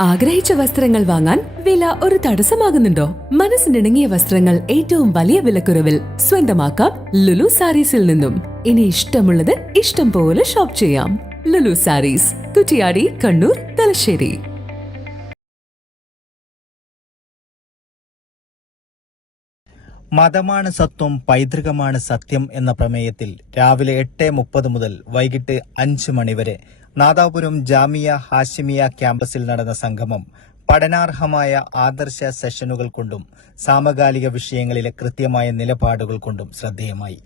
ആഗ്രഹിച്ച വസ്ത്രങ്ങൾ വാങ്ങാൻ വില ഒരു തടസ്സമാകുന്നുണ്ടോ? മനസ്സിനിണങ്ങിയ വസ്ത്രങ്ങൾ ഏറ്റവും വലിയ വിലക്കുറവിൽ സ്വന്തമാക്കാം ലുലു സാരീസിൽ നിന്നും. ഇനി ഇഷ്ടമുള്ളത് ഇഷ്ടം പോലെ ഷോപ്പ് ചെയ്യാം. ലുലു സാരീസ് കുറ്റിയാടി കണ്ണൂർ തലശ്ശേരി. മതമാണ് സത്വം പൈതൃകമാണ് സത്യം എന്ന പ്രമേയത്തിൽ രാവിലെ എട്ട് മുപ്പത് മുതൽ വൈകിട്ട് അഞ്ച് മണിവരെ നാദാപുരം ജാമിയ ഹാഷിമിയ ക്യാമ്പസിൽ നടന്ന സംഗമം പഠനാർഹമായ ആദർശ സെഷനുകൾ കൊണ്ടും സാമകാലിക വിഷയങ്ങളിലെ കൃത്യമായ നിലപാടുകൾ കൊണ്ടും ശ്രദ്ധേയമായി.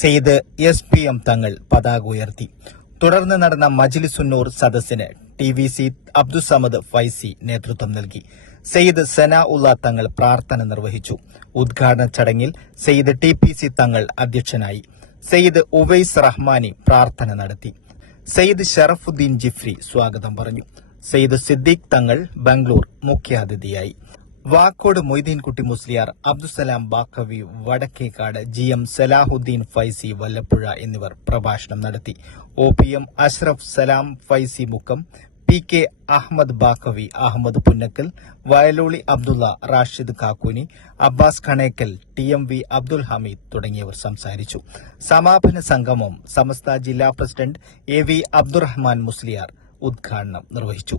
സെയ്ദ് എസ് പി എം തങ്ങൾ പതാക ഉയർത്തി. തുടർന്ന് നടന്ന മജ്ലിസുന്നൂർ സദസ്സിന് T V C Abdussamad Faizy നേതൃത്വം നൽകി. സെയ്ദ് സന ഉള്ള തങ്ങൾ പ്രാർത്ഥന നിർവഹിച്ചു. ഉദ്ഘാടന ചടങ്ങിൽ സെയ്ദ് ടി പി സി തങ്ങൾ അധ്യക്ഷനായി. സെയ്ദ് ഉവൈസ് റഹ്മാനി പ്രാർത്ഥന നടത്തി. സെയ്ദ് ഷറഫുദ്ദീൻ ജിഫ്രി സ്വാഗതം പറഞ്ഞു. സെയ്ദ് സിദ്ദീഖ് തങ്ങൾ ബംഗ്ലൂർ മുഖ്യാതിഥിയായി. വാക്കോട് മൊയ്തീൻകുട്ടി മുസ്ലിയാർ അബ്ദുസലാം ബാക്കവി വടക്കേക്കാട് ജി എം സലാഹുദ്ദീൻ ഫൈസി വല്ലപ്പുഴ എന്നിവർ പ്രഭാഷണം നടത്തി. O P M Ashraf Salam Faizy Mukkam P K Ahmed Baqavi Ahmed Punnakkal Vayaloli Abdulla Rashid Kakkuni Abbas Khanekkal T M V Abdul Hameed തുടങ്ങിയവർ സംസാരിച്ചു. സമാപന സംഗമം സമസ്ത ജില്ലാ president A V Abdurahman Musliyar ഉദ്ഘാടനം നിർവഹിച്ചു.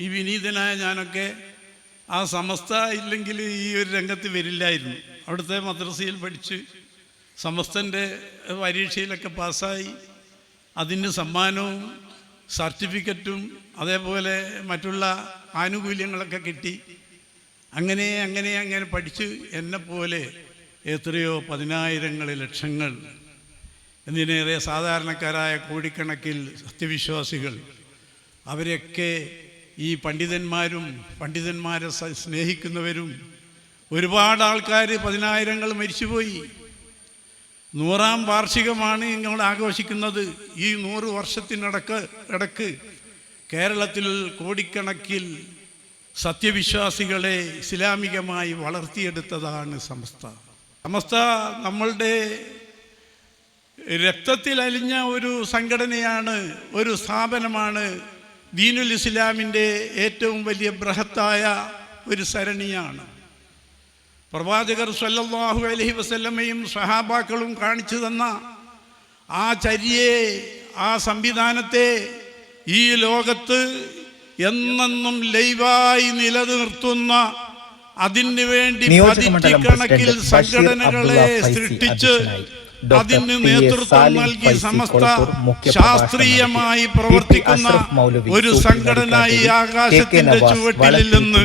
ഈ വിനീതനായ ഞാനൊക്കെ ആ സമസ്ത ഇല്ലെങ്കിൽ ഈ ഒരു രംഗത്ത് വരില്ലായിരുന്നു. അവിടുത്തെ മദ്രസയിൽ പഠിച്ച് സമസ്തന്റെ പരീക്ഷയിലൊക്കെ പാസ്സായി. അതിന് സമ്മാനവും സർട്ടിഫിക്കറ്റും അതേപോലെ മറ്റുള്ള ആനുകൂല്യങ്ങളൊക്കെ കിട്ടി. അങ്ങനെ അങ്ങനെ അങ്ങനെ പഠിച്ച് എന്നെപ്പോലെ എത്രയോ പതിനായിരങ്ങൾ ലക്ഷങ്ങൾ എന്തിനേറെ സാധാരണക്കാരായ കോടിക്കണക്കിൽ സത്യവിശ്വാസികൾ അവരെയൊക്കെ ഈ പണ്ഡിതന്മാരും പണ്ഡിതന്മാരെ സ്നേഹിക്കുന്നവരും ഒരുപാട് ആൾക്കാർ പതിനായിരങ്ങൾ മരിച്ചുപോയി. നൂറാം വാർഷികമാണ് ഞങ്ങൾ ആഘോഷിക്കുന്നത്. ഈ നൂറ് വർഷത്തിനടക്ക് ഇടയ്ക്ക് കേരളത്തിൽ കോടിക്കണക്കിൽ സത്യവിശ്വാസികളെ ഇസ്ലാമികമായി വളർത്തിയെടുത്തതാണ് സമസ്ത. സമസ്ത നമ്മളുടെ രക്തത്തിൽ അലിഞ്ഞ ഒരു സംഘടനയാണ് ഒരു സ്ഥാപനമാണ് ദീനുൽ ഇസ്ലാമിന്റെ ഏറ്റവും വലിയ ബൃഹത്തായ ഒരു സരണിയാണ്. പ്രവാചകർ സല്ലല്ലാഹു അലഹി വസല്ലമയും സഹാബാക്കളും കാണിച്ചു തന്ന ആ ചര്യയെ ആ സംവിധാനത്തെ ഈ ലോകത്ത് എന്നെന്നും ലൈവായി നിലനിർത്തുന്ന അതിനു വേണ്ടി പതിറ്റിക്കണക്കിൽ സംഘടനകളെ സൃഷ്ടിച്ച് അതിന് നേതൃത്വം നൽകി സമസ്ത ശാസ്ത്രീയമായി പ്രവർത്തിക്കുന്ന ഒരു സംഘടന ഈ. ആകാശത്തിന്റെ ചുവട്ടിൽ നിന്ന്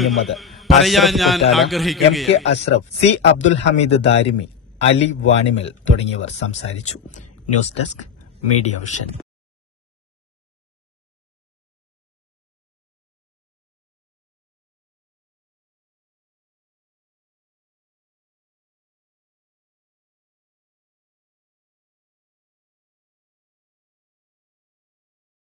പറയാൻ ഞാൻ ആഗ്രഹിക്കുന്നു കെ അഷ്റഫ് സി അബ്ദുൽ ഹമീദ് ദാരിമി അലി വാണിമൽ തുടങ്ങിയവർ സംസാരിച്ചു. News desk media vision